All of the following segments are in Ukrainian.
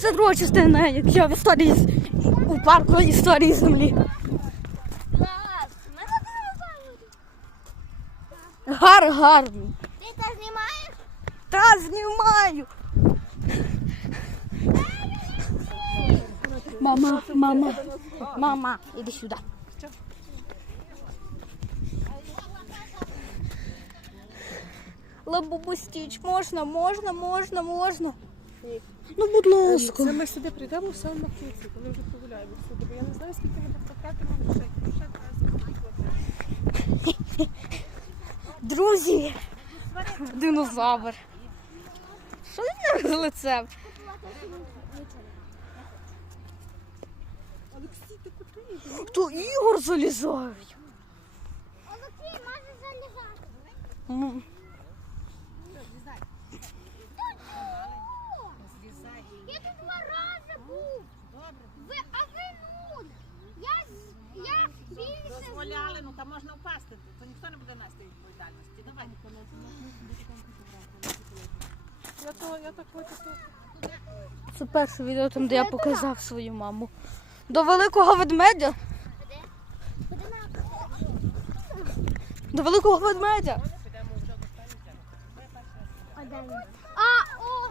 Це друга частина, як я в історії з- у парку історії землі. Гар гарний. Ти це знімаєш? Та знімаю. Мама, мама, мама, іди сюди. Лабубу стіч, можна, можна, можна, Ну, будь ласка. Це ми сюди прийдемо саме на кінці, коли вже погуляємо сюди. Бо я не знаю, скільки ми потратимо грошей. Грошей треба Друзі, динозавр. Що ти з лицем? Олексій, ти куди? То Ігор залізають. Олексій, може залізати. М. Я тут два рази був. Ви, а ви нуль. Я, з- я Дозволяли, ну там можна впасти, то ніхто не буде нести відповідальності. Давай. Я то, я так хочу тут. Це перше відео, там, де я показав свою маму. До великого ведмедя. До великого ведмедя. А, о!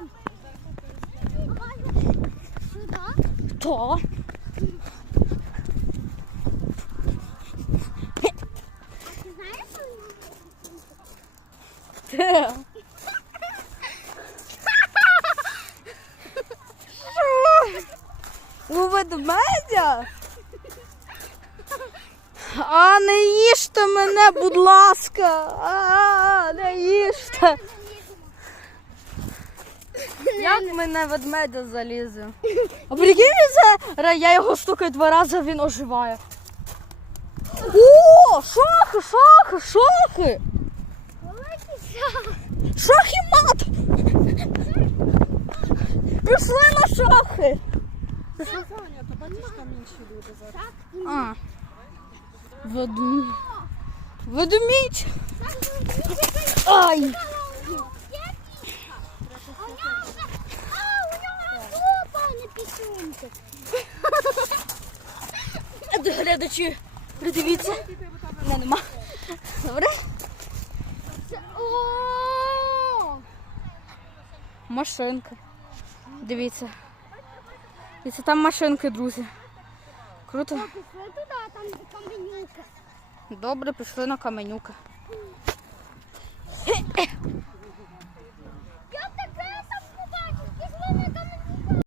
Сюди? То. Ти знаєш, що Те. У ведмедя? А не їжте мене, будь ласка. А, не їжте. Як мене ведмедя залізе? А прикинь, це я його стукаю два рази, він оживає. О, шахи, шахи, шахи! Шах і мат! Пішли на шахи! Зайнято, бачиш, там інші люди зараз. А. Ведм... Ведмідь! Ай! Глядачі, придивіться. Не, нема. Добре? О! Машинка. Дивіться. Дивіться, там машинки, друзі. Круто. Пішли туди, там каменюка. Добре, пішли на каменюка.